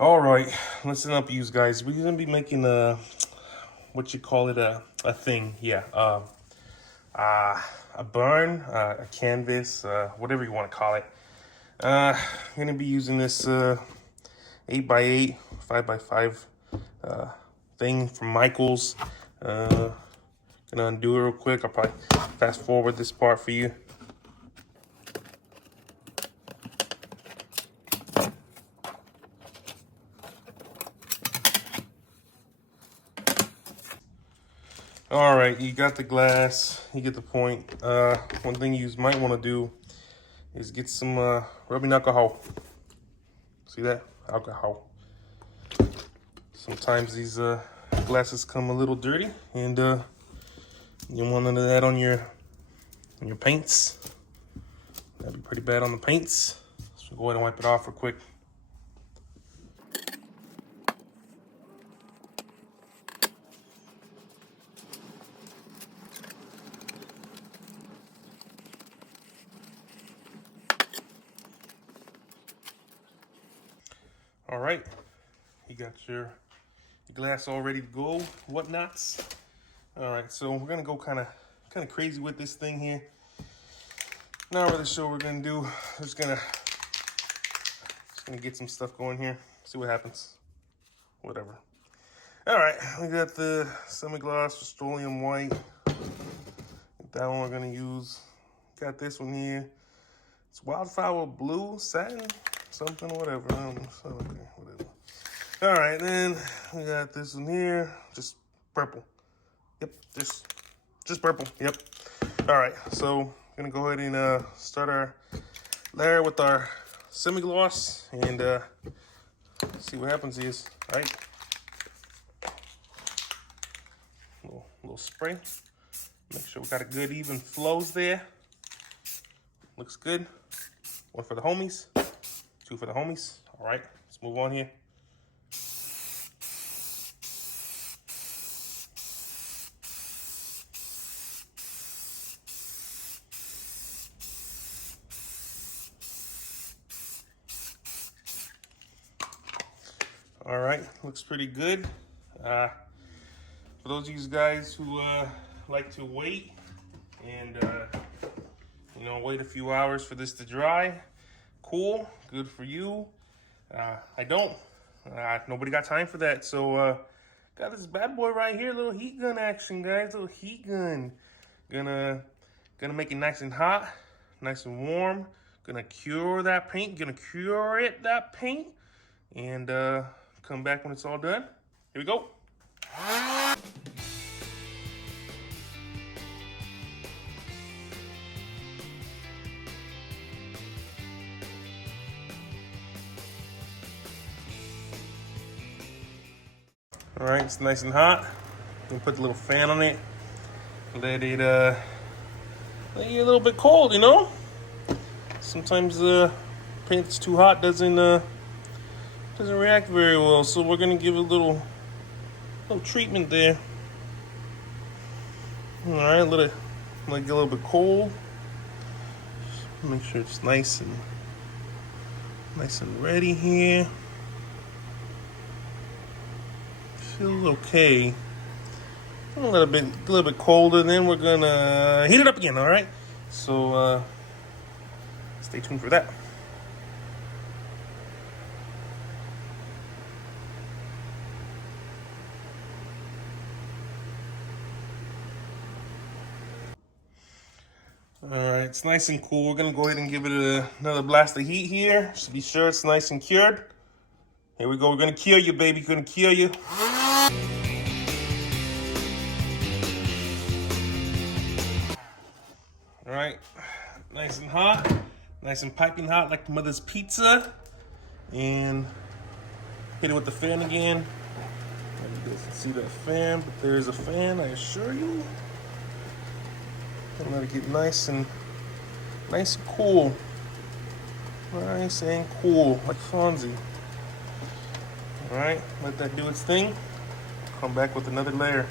All right, listen up, you guys. We're gonna be making what you call it, a thing, yeah. A burn, a canvas, whatever you want to call it. I'm gonna be using this 8x8, 5x5 thing from Michaels. Gonna undo it real quick. I'll probably fast forward this part for you. All right, you got the glass, you get the point. One thing you might want to do is get some rubbing alcohol. See that? Alcohol. Sometimes these glasses come a little dirty, and you want none of that on your paints. That'd be pretty bad on the paints. So go ahead and wipe it off real quick. All right, you got your glass all ready to go, whatnots. All right, so we're gonna go kind of crazy with this thing here. Not really sure what we're gonna do. Just gonna get some stuff going here. See what happens. Whatever. All right, we got the semi-gloss Rust-Oleum white. That one we're gonna use. Got this one here. It's wildflower blue, satin, something, whatever. I don't know. So, okay, whatever. All right, then we got this one here, just purple. Yep, just purple. Yep. All right, so I'm gonna go ahead and start our layer with our semi-gloss and see what happens is, all right? Little spray. Make sure we got a good even flows there. Looks good. One for the homies, two for the homies. All right, let's move on here. All right, looks pretty good. For those of you guys who like to wait and wait a few hours for this to dry, cool, good for you. I don't. Nobody got time for that, so got this bad boy right here, little heat gun action, guys. Little heat gun. Gonna make it nice and hot, nice and warm. Gonna cure that paint. Gonna cure that paint, and come back when it's all done. Here we go. All right, it's nice and hot. You can put the little fan on it. Let it get a little bit cold, you know? Sometimes the paint that's too hot doesn't react very well. So we're gonna give it a little treatment there. All right, let it get a little bit cold. Make sure it's nice and ready here. Feels okay. A little bit colder. Then we're gonna heat it up again. All right. So stay tuned for that. All right, it's nice and cool. We're gonna go ahead and give it another blast of heat here. Just be sure it's nice and cured. Here we go. We're gonna cure you, baby. Gonna cure you. All right, nice and hot, nice and piping hot like mother's pizza. And hit it with the fan again. You guys can see that fan, but there's a fan, I assure you. And let it get nice and cool. Nice and cool, like Fonzie. All right, let that do its thing. Come back with another layer.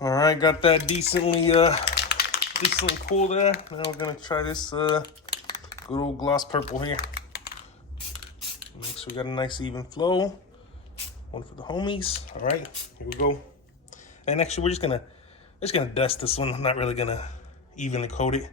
All right, got that decently cool there. Now we're gonna try this. Go Good old gloss purple here. Make sure we got a nice even flow. One for the homies. All right, here we go. And actually, we're just gonna dust this one. I'm not really gonna evenly coat it.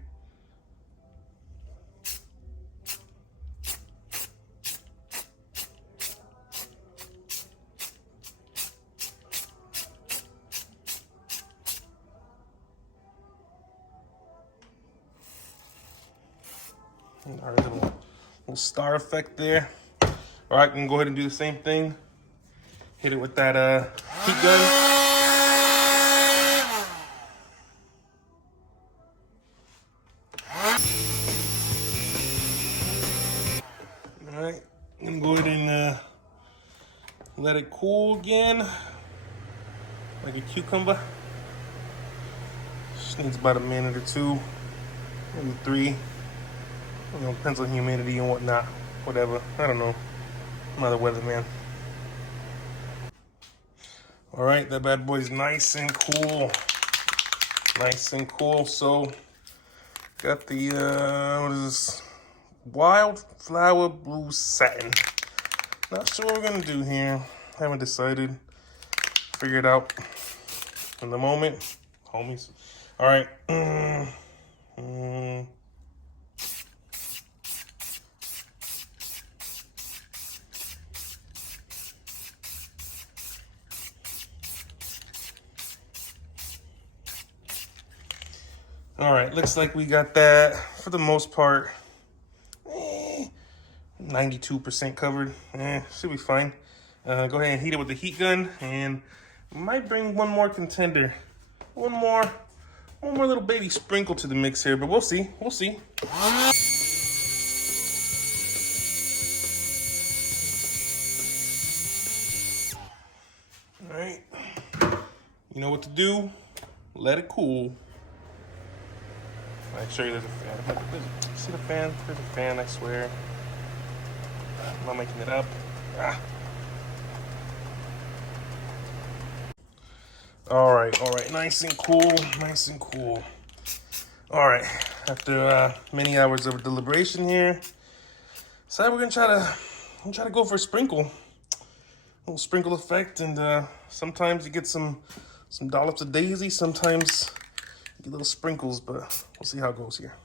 All right, little star effect there. All right, I'm gonna go ahead and do the same thing. Hit it with that heat gun. All right, I'm gonna go ahead and let it cool again, like a cucumber. Just needs about a minute or two, maybe 3. You know, depends on humidity and whatnot. Whatever, I don't know. I'm not a weatherman. All right, that bad boy's nice and cool. Nice and cool. So, got the, what is this? Wildflower blue satin. Not sure what we're gonna do here. Haven't decided. Figure it out in the moment, homies. All right. All right, looks like we got that for the most part. 92% covered. Should be fine. Go ahead and heat it with the heat gun, and might bring one more contender, one more little baby sprinkle to the mix here, but we'll see. We'll see. All right. You know what to do. Let it cool. I'll show you there's a fan. See the fan? There's a fan, I swear. I'm not making it up. All right, nice and cool, nice and cool. All right, after many hours of deliberation here, so we're gonna try to go for a sprinkle, a little sprinkle effect, and sometimes you get some dollops of daisy, sometimes you get little sprinkles, but we'll see how it goes here.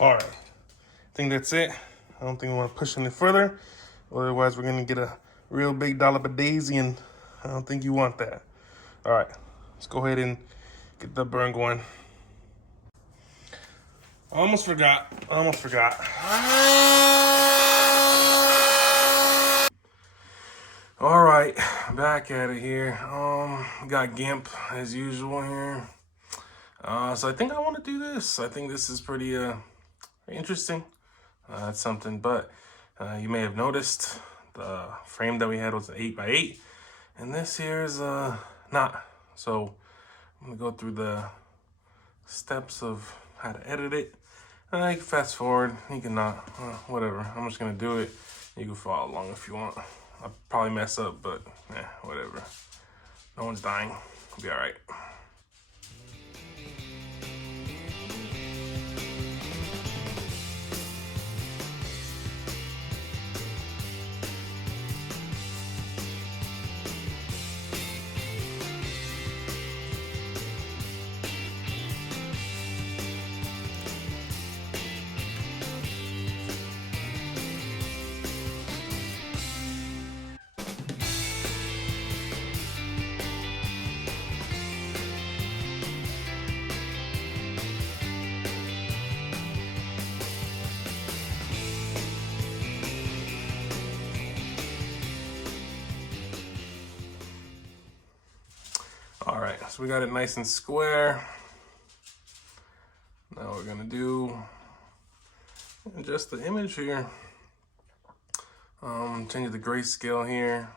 All right, I think that's it. I don't think we want to push any further. Otherwise, we're going to get a real big dollop of daisy, and I don't think you want that. All right, let's go ahead and get the burn going. I almost forgot. All right, back at it here. Got GIMP as usual here. So I think I want to do this. I think this is pretty interesting. That's something, but you may have noticed the frame that we had was an 8x8, and this here is not. So I'm gonna go through the steps of how to edit it. You can fast forward, you can not, whatever. I'm just gonna do it. You can follow along if you want. I'll probably mess up, but whatever. No one's dying. We'll be all right. All right, so we got it nice and square. Now we're gonna do adjust the image here. Change the grayscale here.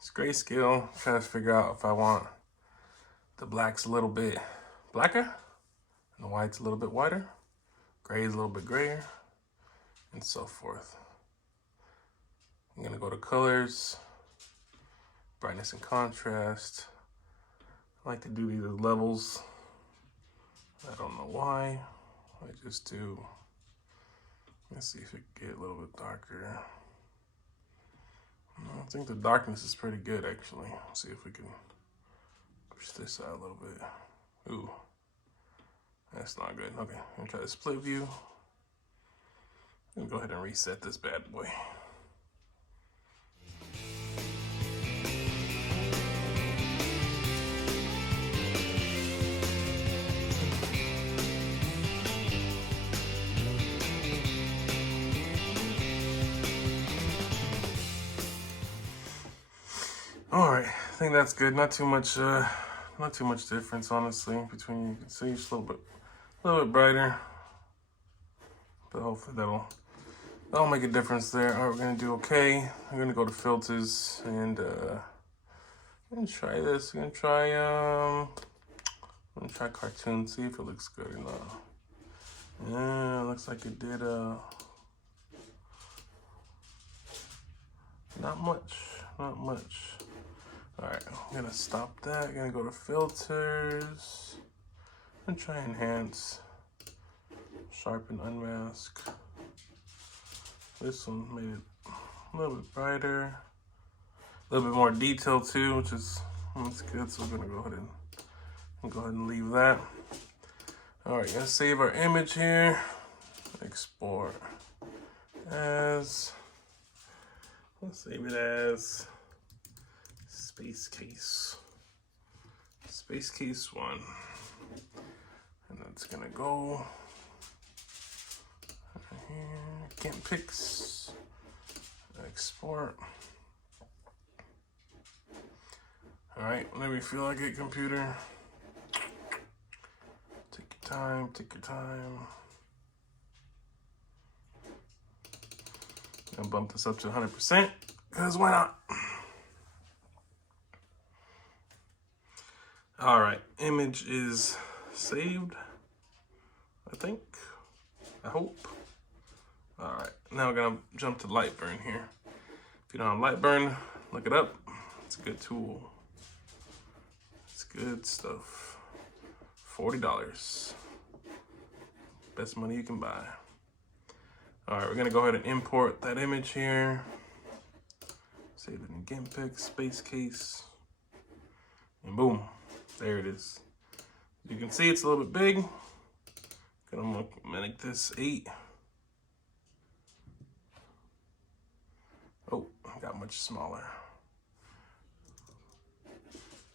It's grayscale. Trying to figure out if I want the black's a little bit blacker and the white's a little bit whiter, gray is a little bit grayer, and so forth. I'm gonna go to colors, brightness and contrast. I like to do these as levels. I don't know why. I just do. Let's see if it can get a little bit darker. I think the darkness is pretty good, actually. Let's see if we can push this out a little bit. Ooh, that's not good. Okay, I'm gonna try the split view. I'm gonna go ahead and reset this bad boy. All right, I think that's good. Not too much difference, honestly, between, you can see it's a little bit brighter, but hopefully that'll make a difference there. All right, we're gonna do okay. I'm gonna go to filters and I'm gonna try this. I'm gonna try cartoon, see if it looks good or not. Yeah, it looks like it did. Not much. All right, I'm gonna stop that. I'm gonna go to filters and try enhance, sharpen, unmask. This one made it a little bit brighter, a little bit more detail too, which is that's good. So we're gonna go ahead and leave that. All right, gonna save our image here. Export as. Let's save it as Space Case 1. And that's gonna go right here. Can't pix. Export. All right, whenever you feel like it, computer. Take your time. I'll bump this up to 100%, because why not? All right, image is saved, I think, I hope. All right, now we're gonna jump to Lightburn here. If you don't have Lightburn, look it up. It's a good tool. It's good stuff. $40. Best money you can buy. All right, we're gonna go ahead and import that image here. Save it in GIMP, Space Case, and boom, there it is. You can see it's a little bit big. Gonna make this 8. Oh, got much smaller.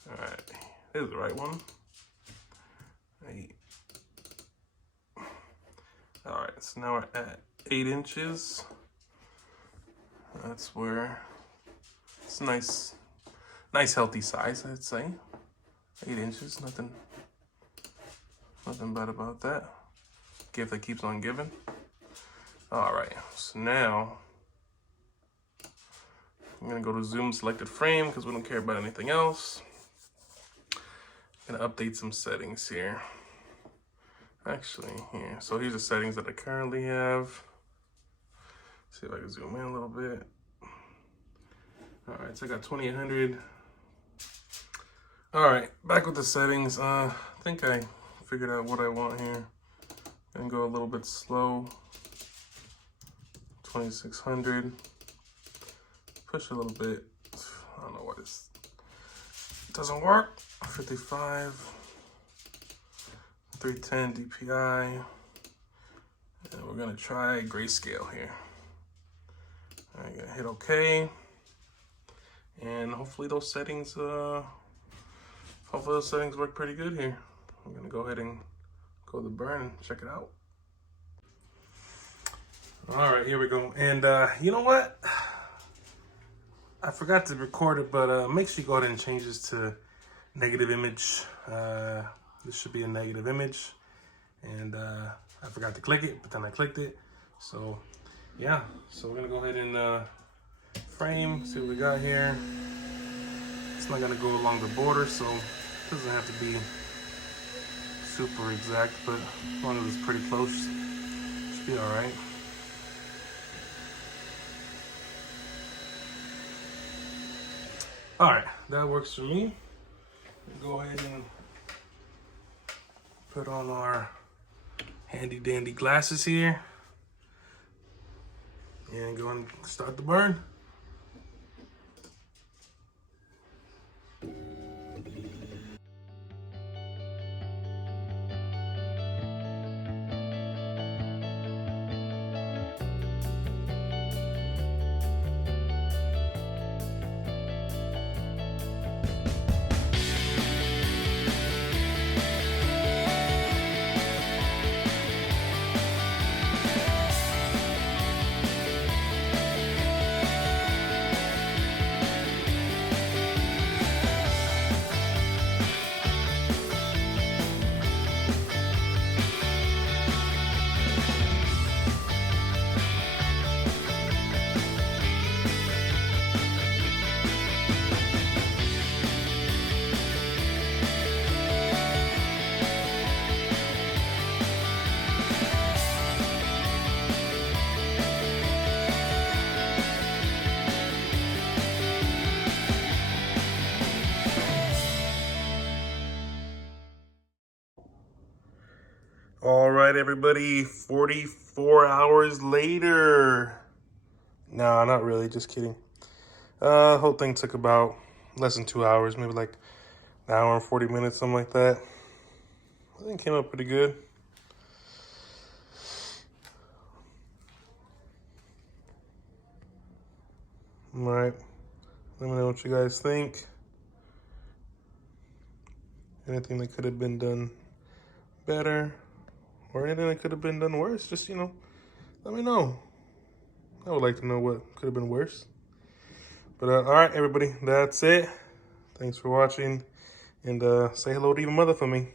All right, here's the right one. 8. All right, so now we're at 8 inches. That's where it's a nice healthy size, I'd say. 8 inches, nothing bad about that. Gift that keeps on giving. All right, so now I'm gonna go to zoom selected frame because we don't care about anything else. Gonna update some settings here. Actually, here. So here's the settings that I currently have. See if I can zoom in a little bit. All right, so I got 2800. All right, back with the settings. I think I figured out what I want here. And go a little bit slow. 2600. Push a little bit. I don't know what it's. Doesn't work. 55. 310 DPI. And we're gonna try grayscale here. I'm gonna hit OK. And hopefully those settings work pretty good here. I'm gonna go ahead and go to burn and check it out. All right, here we go. And you know what? I forgot to record it, but make sure you go ahead and change this to negative image. This should be a negative image. And I forgot to click it, but then I clicked it. So yeah, so we're gonna go ahead and frame, see what we got here. It's not gonna go along the border, so it doesn't have to be super exact, but as long as it's pretty close, should be all right. All right, that works for me. Go ahead and put on our handy dandy glasses here and go and start the burn. All right, everybody, 44 hours later. No, not really, just kidding. Whole thing took about less than 2 hours, maybe like an hour and 40 minutes, something like that. I think it came out pretty good. All right, let me know what you guys think. Anything that could have been done better, or anything that could have been done worse, just, let me know. I would like to know what could have been worse. But all right, everybody, that's it. Thanks for watching, and say hello to your mother for me.